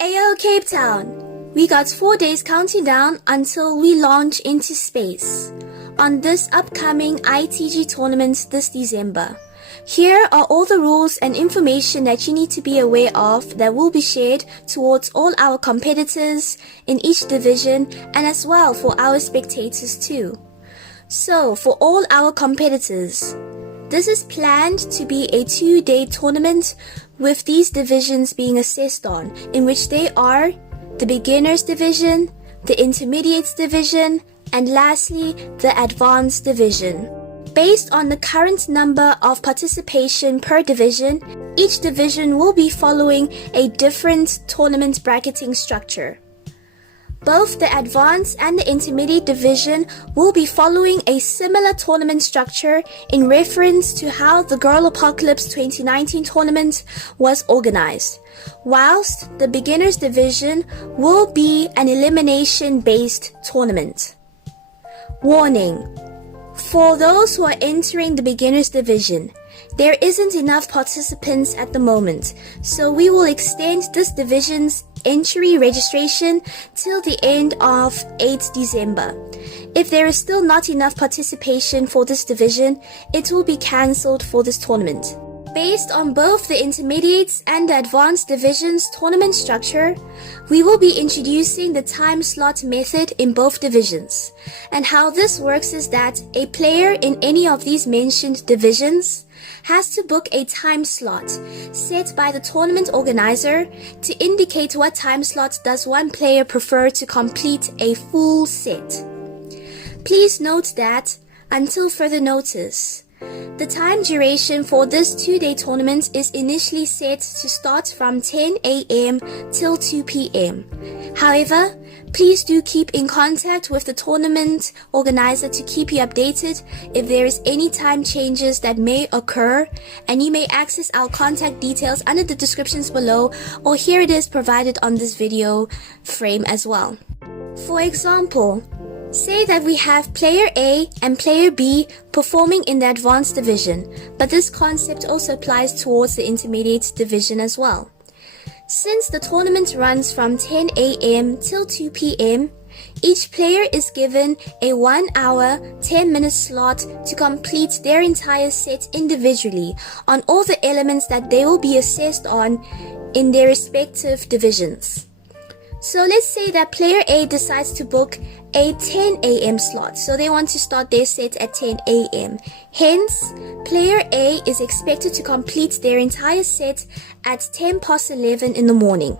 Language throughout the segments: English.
Ayo Cape Town! We got 4 days counting down until we launch into space on this upcoming ITG tournament this December. Here are all the rules and information that you need to be aware of that will be shared towards all our competitors in each division and as well for our spectators too. So for all our competitors, this is planned to be a 2-day tournament with these divisions being assessed on, in which they are the beginners division, the intermediates division, and lastly the advanced division. Based on the current number of participation per division, each division will be following a different tournament bracketing structure. Both the advanced and the intermediate division will be following a similar tournament structure in reference to how the Girl Apocalypse 2019 tournament was organized, whilst the beginners division will be an elimination-based tournament. Warning: for those who are entering the beginners division, there isn't enough participants at the moment, so we will extend this division's entry registration till the end of 8 December. If there is still not enough participation for this division, it will be cancelled for this tournament. Based on both the intermediates and the advanced divisions tournament structure, we will be introducing the time slot method in both divisions. And how this works is that a player in any of these mentioned divisions has to book a time slot set by the tournament organizer to indicate what time slot does one player prefer to complete a full set. Please note that, until further notice, the time duration for this 2-day tournament is initially set to start from 10 a.m. till 2 p.m. However, please do keep in contact with the tournament organizer to keep you updated if there is any time changes that may occur, and you may access our contact details under the descriptions below, or here it is provided on this video frame as well. For example, say that we have player A and player B performing in the advanced division, but this concept also applies towards the intermediate division as well. Since the tournament runs from 10 a.m. till 2 p.m., each player is given a 1 hour, 10-minute slot to complete their entire set individually on all the elements that they will be assessed on in their respective divisions. So let's say that player A decides to book a 10 a.m. slot, so they want to start their set at 10 a.m. Hence, player A is expected to complete their entire set at 10 past 11 in the morning.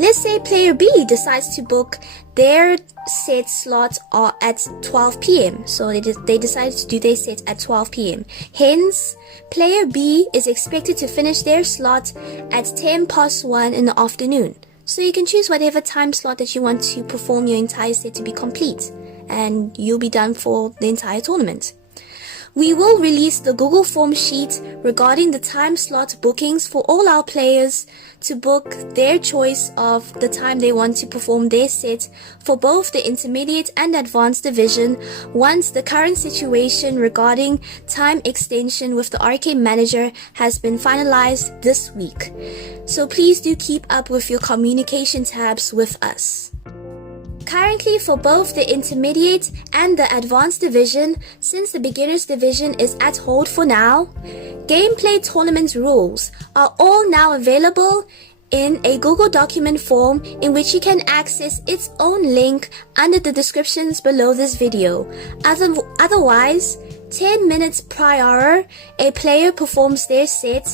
Let's say player B decides to book their set slot at 12 p.m. So they decided to do their set at 12 p.m. Hence, player B is expected to finish their slot at 10 past 1 in the afternoon. So you can choose whatever time slot that you want to perform your entire set to be complete, and you'll be done for the entire tournament. We will release the Google Form sheet regarding the time slot bookings for all our players to book their choice of the time they want to perform their set for both the intermediate and advanced division once the current situation regarding time extension with the arcade manager has been finalized this week. So please do keep up with your communication tabs with us. Currently, for both the intermediate and the advanced division, since the beginners division is at hold for now, gameplay tournament rules are all now available in a Google document form in which you can access its own link under the descriptions below this video. Otherwise, 10 minutes prior a player performs their set,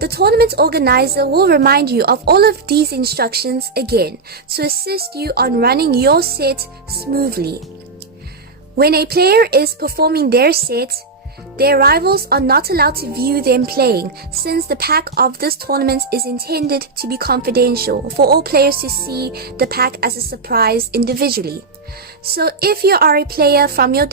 the tournament organizer will remind you of all of these instructions again to assist you on running your set smoothly. When a player is performing their set, their rivals are not allowed to view them playing, since the pack of this tournament is intended to be confidential for all players to see the pack as a surprise individually. So if you are a player from your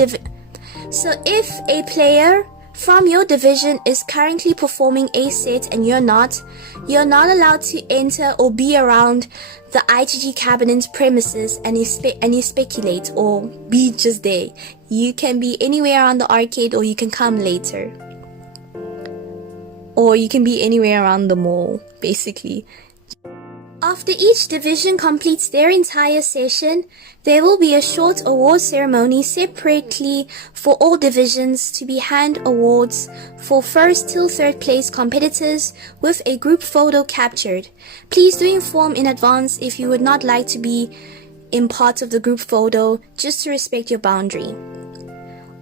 if a player from your division is currently performing a set and you're not allowed to enter or be around the ITG cabinet premises and you speculate or be just there. You can be anywhere around the arcade, or you can come later. Or you can be anywhere around the mall, basically. After each division completes their entire session, there will be a short award ceremony separately for all divisions to be hand awards for first till third place competitors with a group photo captured. Please do inform in advance if you would not like to be in part of the group photo, just to respect your boundary.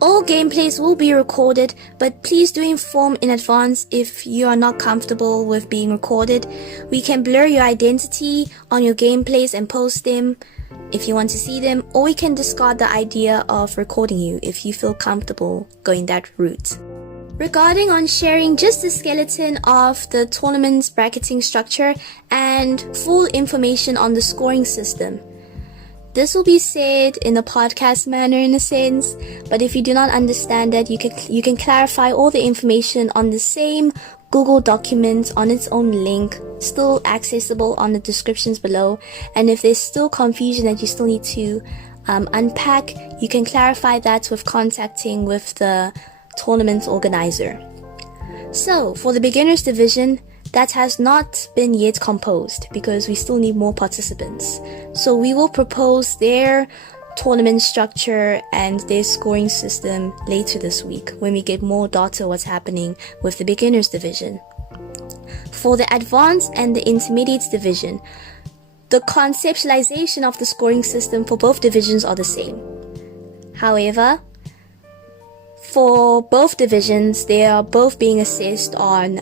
All gameplays will be recorded, but please do inform in advance if you are not comfortable with being recorded. We can blur your identity on your gameplays and post them if you want to see them, or we can discard the idea of recording you if you feel comfortable going that route. Regarding on sharing just the skeleton of the tournament's bracketing structure and full information on the scoring system. This will be said in a podcast manner in a sense, but if you do not understand that, you can clarify all the information on the same Google document on its own link, still accessible on the descriptions below. And if there's still confusion that you still need to unpack, you can clarify that with contacting with the tournament organizer. So for the beginners division, that has not been yet composed because we still need more participants. So we will propose their tournament structure and their scoring system later this week when we get more data what's happening with the beginners division. For the advanced and the intermediates division, the conceptualization of the scoring system for both divisions are the same. However, for both divisions, they are both being assessed on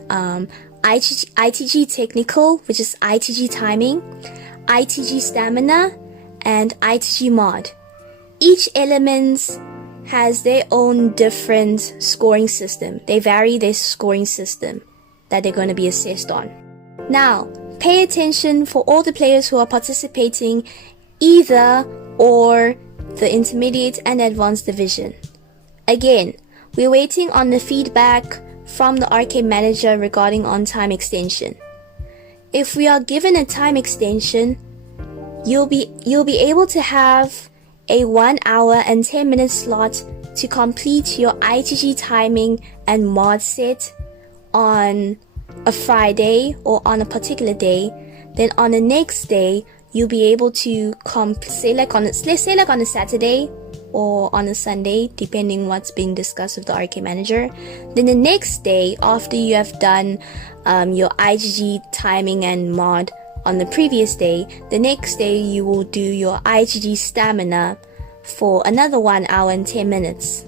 ITG technical, which is ITG timing, ITG stamina, and ITG mod. Each element has their own different scoring system. They vary their scoring system that they're going to be assessed on. Now, pay attention for all the players who are participating either or the intermediate and advanced division. Again, we're waiting on the feedback from the arcade manager regarding on time extension. If we are given a time extension, you'll be able to have a 1 hour and 10 minute slot to complete your ITG timing and mod set on a Friday or on a particular day. Then on the next day, you'll be able to let's say like on a Saturday or on a Sunday, depending what's being discussed with the arcade manager. Then the next day, after you have done your IGG timing and mod on the previous day, the next day you will do your IGG stamina for another 1 hour and 10 minutes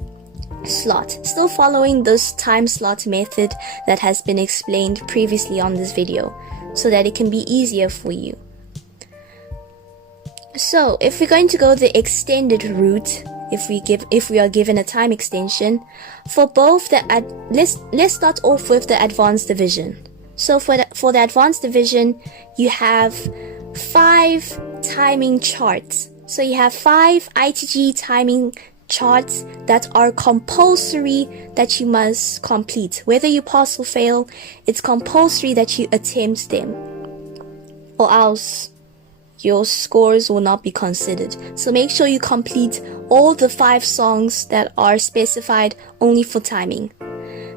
slot, still following this time slot method that has been explained previously on this video, so that it can be easier for you. So if we're going to go the extended route, if we are given a time extension for both let's start off with the advanced division. So for the advanced division, you have 5 timing charts. So you have 5 ITG timing charts that are compulsory that you must complete. Whether you pass or fail, it's compulsory that you attempt them, or else your scores will not be considered. So make sure you complete all the 5 songs that are specified only for timing.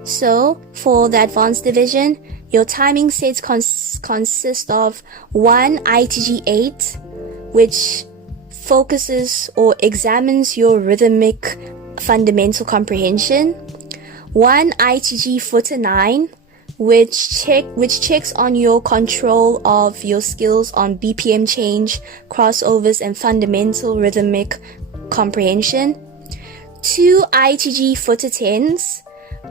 So for the advanced division, your timing sets consist of 1 ITG 8, which focuses or examines your rhythmic fundamental comprehension, 1 ITG footer 9, which checks on your control of your skills on BPM change, crossovers, and fundamental rhythmic comprehension. 2 ITG footer 10s,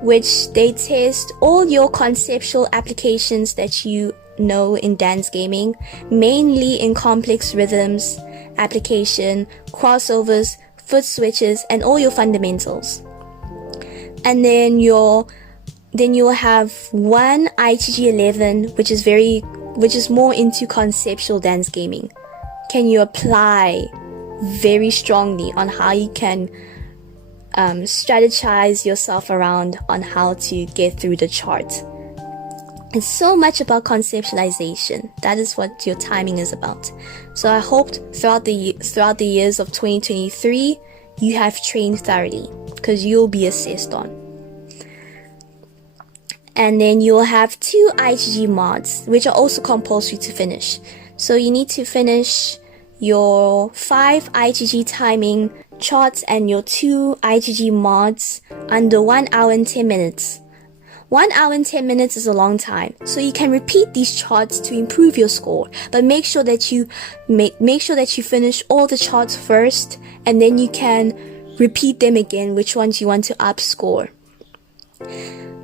which they test all your conceptual applications that you know in dance gaming, mainly in complex rhythms, application, crossovers, foot switches, and all your fundamentals. And then you'll have 1 ITG 11, which is more into conceptual dance gaming. Can you apply very strongly on how you can strategize yourself around on how to get through the chart. It's so much about conceptualization. That is what your timing is about. So I hoped throughout the years of 2023, you have trained thoroughly, because you'll be assessed on. And then you'll have 2 IGG mods, which are also compulsory to finish. So you need to finish your 5 IgG timing charts and your 2 IgG mods under 1 hour and 10 minutes. 1 hour and 10 minutes is a long time, so you can repeat these charts to improve your score, but make sure that you finish all the charts first, and then you can repeat them again, which ones you want to up score.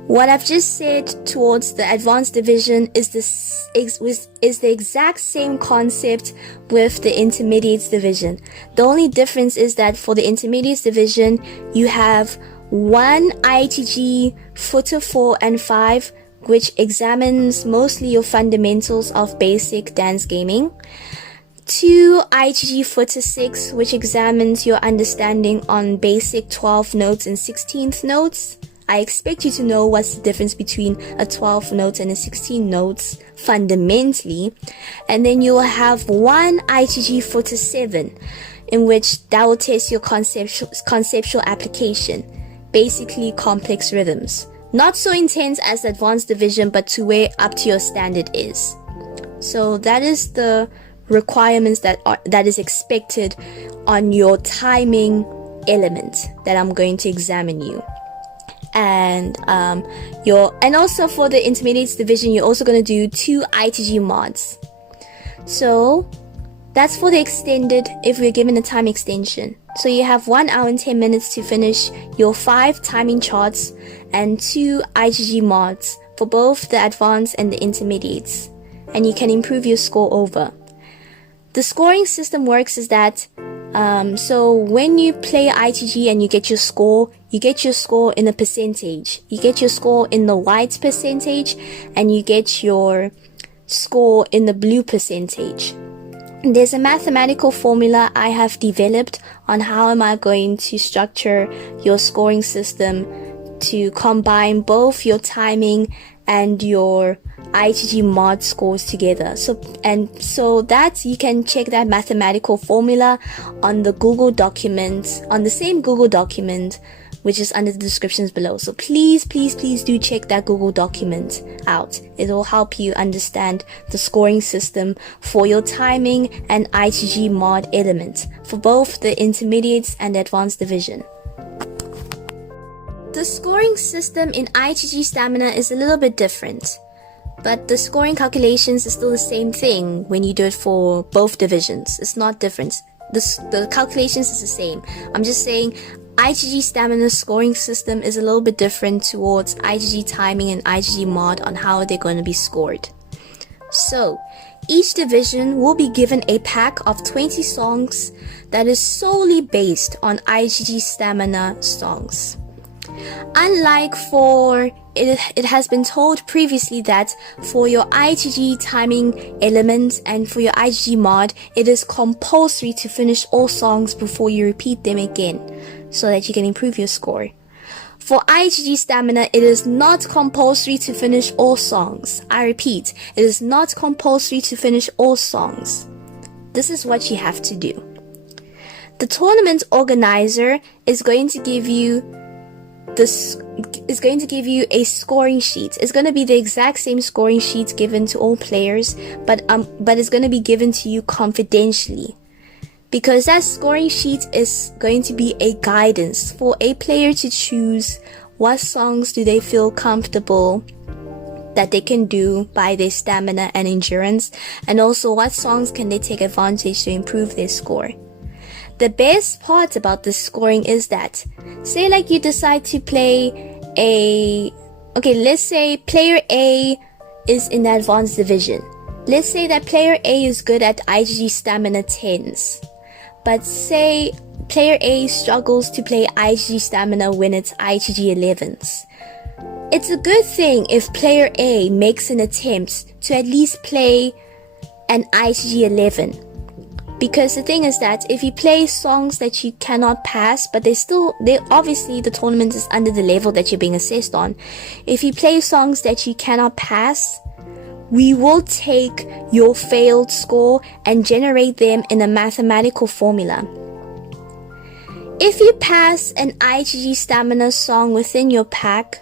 What I've just said towards the advanced division is the exact same concept with the intermediates division. The only difference is that for the intermediates division, you have 1 ITG footer 4 and 5, which examines mostly your fundamentals of basic dance gaming. 2 ITG footer 6, which examines your understanding on basic 12 notes and 16th notes. I expect you to know what's the difference between a 12 note and a 16 notes fundamentally. And then you'll have 1 ITG footer 7, in which that will test your conceptual application, basically complex rhythms. Not so intense as the advanced division, but to where up to your standard is. So that is the requirements that is expected on your timing element that I'm going to examine you. And also for the intermediates division, you're also going to do 2 ITG mods. So that's for the extended, if we're given a time extension. So you have 1 hour and 10 minutes to finish your 5 timing charts and 2 IGG mods for both the advanced and the intermediates, and you can improve your score over. The scoring system works is that so when you play ITG and you get your score in a percentage. You get your score in the white percentage, and you get your score in the blue percentage. There's a mathematical formula I have developed on how am I going to structure your scoring system to combine both your timing and your ITG mod scores together. So that you can check that mathematical formula on the Google document, on the same Google document, which is under the descriptions below. So please do check that Google document out. It will help you understand the scoring system for your timing and ITG mod elements for both the intermediates and the advanced division. The scoring system in ITG stamina is a little bit different, but the scoring calculations is still the same thing when you do it for both divisions. It's not different. The calculations is the same. I'm just saying IGG stamina scoring system is a little bit different towards IGG timing and IGG mod on how they're going to be scored. So each division will be given a pack of 20 songs that is solely based on IGG stamina songs. Unlike for it has been told previously that for your IGG timing elements and for your IGG mod, it is compulsory to finish all songs before you repeat them again, so that you can improve your score. For IGG stamina, it is not compulsory to finish all songs. I repeat, it is not compulsory to finish all songs. This is what you have to do. The tournament organizer is going to give you a scoring sheet. It's going to be the exact same scoring sheet given to all players, but it's going to be given to you confidentially, because that scoring sheet is going to be a guidance for a player to choose what songs do they feel comfortable that they can do by their stamina and endurance, and also what songs can they take advantage to improve their score. The best part about this scoring is that, say like you decide to play let's say player A is in the advanced division. Let's say that player A is good at IGG stamina 10s, but say player A struggles to play IGG stamina when it's IGG 11s. It's a good thing if player A makes an attempt to at least play an IGG 11. Because the thing is that if you play songs that you cannot pass, but they obviously the tournament is under the level that you're being assessed on. If you play songs that you cannot pass, we will take your failed score and generate them in a mathematical formula. If you pass an IGG stamina song within your pack,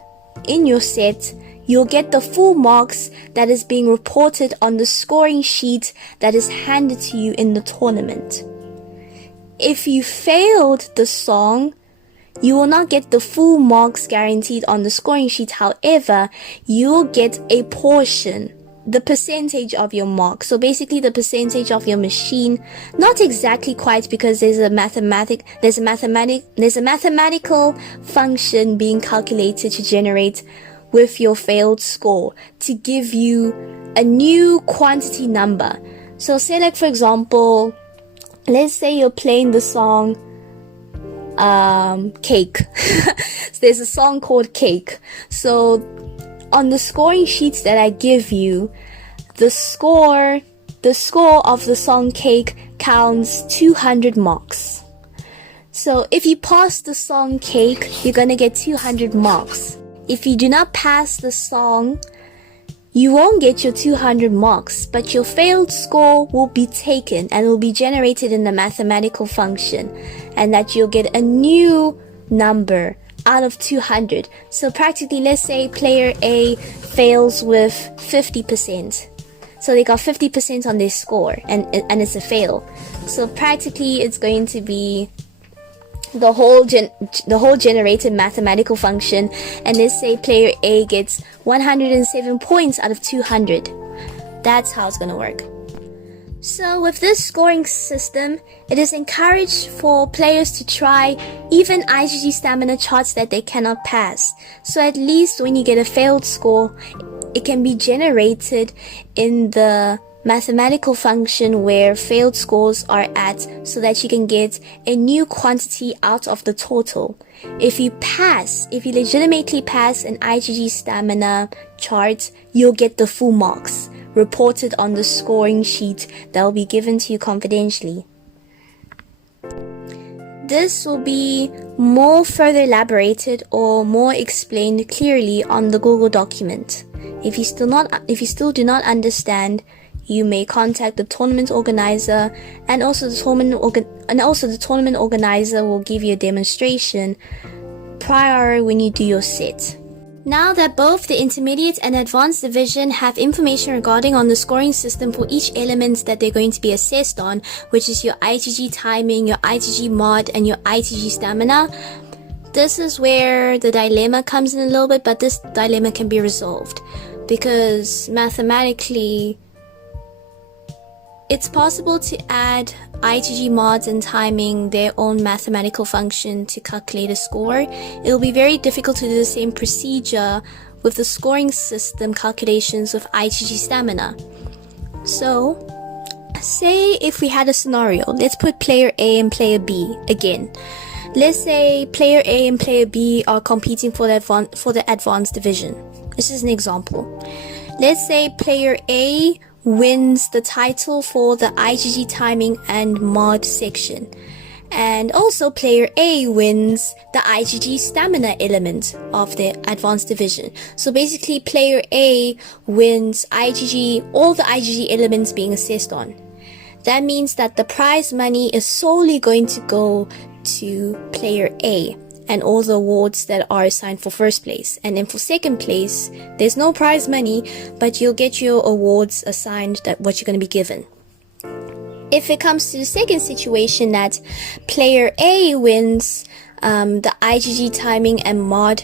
in your set, you'll get the full marks that is being reported on the scoring sheet that is handed to you in the tournament. If you failed the song, you will not get the full marks guaranteed on the scoring sheet. However, you will get a portion, the percentage of your marks. So basically the percentage of your machine, not exactly quite, because there's a mathematical function being calculated to generate with your failed score to give you a new quantity number. So say, like, for example, let's say you're playing the song Cake. So there's a song called Cake. So on the scoring sheets that I give you, the score of the song Cake counts 200 marks. So if you pass the song Cake, you're gonna get 200 marks. If you do not pass the song, you won't get your 200 marks, but your failed score will be taken and will be generated in the mathematical function, and that you'll get a new number out of 200. So practically, let's say player A fails with 50%. So they got 50% on their score, and it's a fail. So practically, it's going to be the whole generated mathematical function, and let's say player A gets 107 points out of 200. That's how it's gonna work. So with this scoring system, it is encouraged for players to try even IgG stamina charts that they cannot pass. So at least when you get a failed score, it can be generated in the mathematical function where failed scores are at, so that you can get a new quantity out of the total. If you legitimately pass an IgG stamina chart, you'll get the full marks reported on the scoring sheet that will be given to you confidentially. This will be more further elaborated or more explained clearly on the Google document. If you still do not understand, you may contact the tournament organizer, and also the tournament organizer will give you a demonstration prior when you do your set. Now that both the intermediate and advanced division have information regarding on the scoring system for each element that they're going to be assessed on, which is your IgG timing, your IgG mod, and your IgG stamina, this is where the dilemma comes in a little bit, but this dilemma can be resolved because mathematically it's possible to add IgG mods and timing their own mathematical function to calculate a score. It will be very difficult to do the same procedure with the scoring system calculations with IgG stamina. So, say if we had a scenario, let's put player A and player B again. Let's say player A and player B are competing for the advanced division. This is an example. Let's say player A wins the title for the IgG timing and mod section, and also player A wins the IgG stamina element of the advanced division. So basically player A wins all the IgG elements being assessed on. That means that the prize money is solely going to go to player A and all the awards that are assigned for first place. And then for second place, there's no prize money, but you'll get your awards assigned, that what you're going to be given. If it comes to the second situation, that player A wins the IgG timing and mod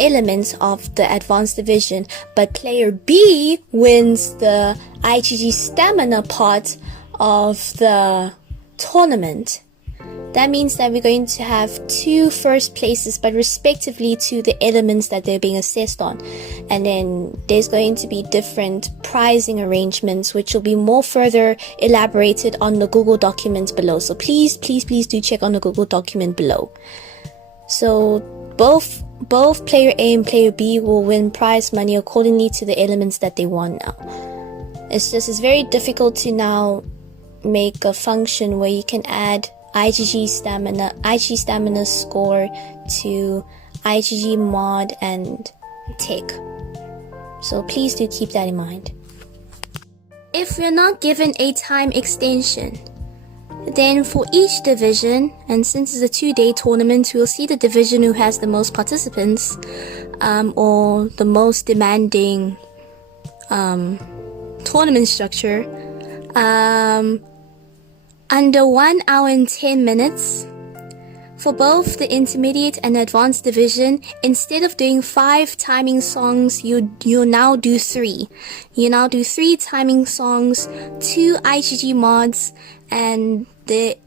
elements of the advanced division, but player B wins the IgG stamina part of the tournament, that means that we're going to have two first places, but respectively to the elements that they're being assessed on. And then there's going to be different pricing arrangements, which will be more further elaborated on the Google document below. So please do check on the Google document below. So both player A and player B will win prize money accordingly to the elements that they won now. It's very difficult to now make a function where you can add IgG stamina score to IgG mod and tick. So please do keep that in mind. If we're not given a time extension, then for each division, and since it's a 2-day tournament, we'll see the division who has the most participants. or the most demanding tournament structure, under 1 hour and 10 minutes. For both the intermediate and advanced division, instead of doing 5 timing songs, you now do 3. You now do 3 timing songs, 2 IGG mods, and the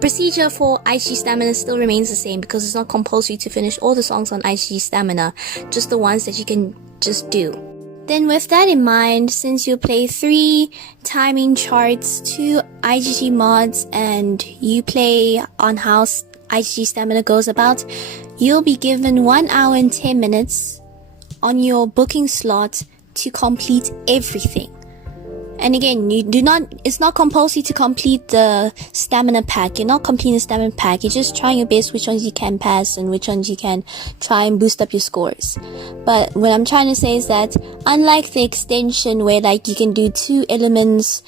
procedure for IGG Stamina still remains the same, because it's not compulsory to finish all the songs on IGG Stamina, just the ones that you can just do. Then with that in mind, since you play 3 timing charts, 2 IGG mods, and you play on how IGG Stamina goes about, you'll be given 1 hour and 10 minutes on your booking slot to complete everything. And again, it's not compulsory to complete the stamina pack. You're not completing the stamina pack. You're just trying your best which ones you can pass and which ones you can try and boost up your scores. But what I'm trying to say is that unlike the extension where like you can do 2 elements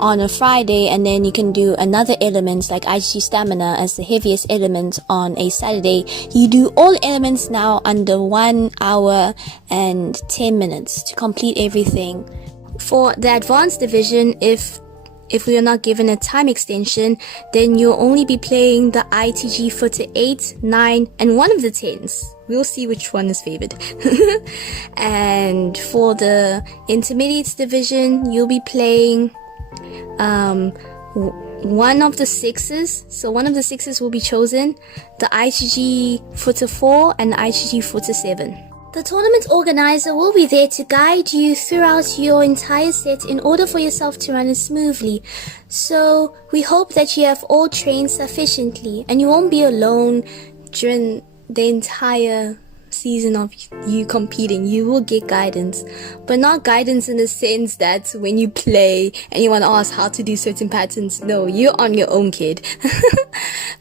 on a Friday and then you can do another element like IGG Stamina as the heaviest element on a Saturday, you do all elements now under 1 hour and 10 minutes to complete everything. For the advanced division, if we are not given a time extension, then you'll only be playing the ITG footer 8, 9, and one of the 10s. We'll see which one is favored. And for the intermediate division, you'll be playing one of the 6s. So one of the 6s will be chosen, the ITG footer 4 and the ITG footer 7. The tournament organizer will be there to guide you throughout your entire set in order for yourself to run it smoothly. So we hope that you have all trained sufficiently and you won't be alone during the entire season of you competing. You will get guidance, but not guidance in the sense that when you play and you want to ask how to do certain patterns. No, you're on your own, kid.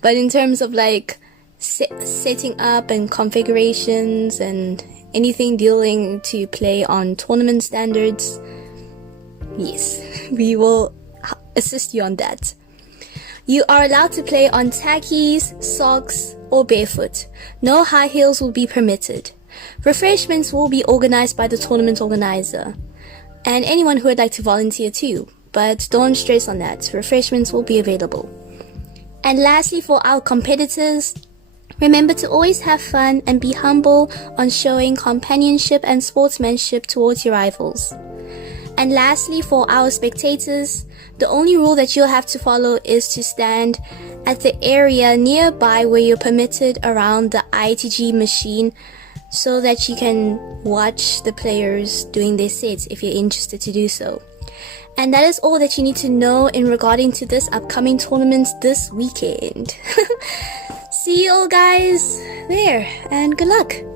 But in terms of like setting up and configurations and anything dealing to play on tournament standards, yes, we will assist you on that. You are allowed to play on tackies, socks, or barefoot. No high heels will be permitted. Refreshments will be organized by the tournament organizer and anyone who would like to volunteer too, but don't stress on that. Refreshments will be available. And lastly, for our competitors, remember to always have fun and be humble on showing companionship and sportsmanship towards your rivals. And lastly, for our spectators, the only rule that you'll have to follow is to stand at the area nearby where you're permitted around the ITG machine so that you can watch the players doing their sets if you're interested to do so. And that is all that you need to know in regarding to this upcoming tournament this weekend. See you all guys there, and good luck!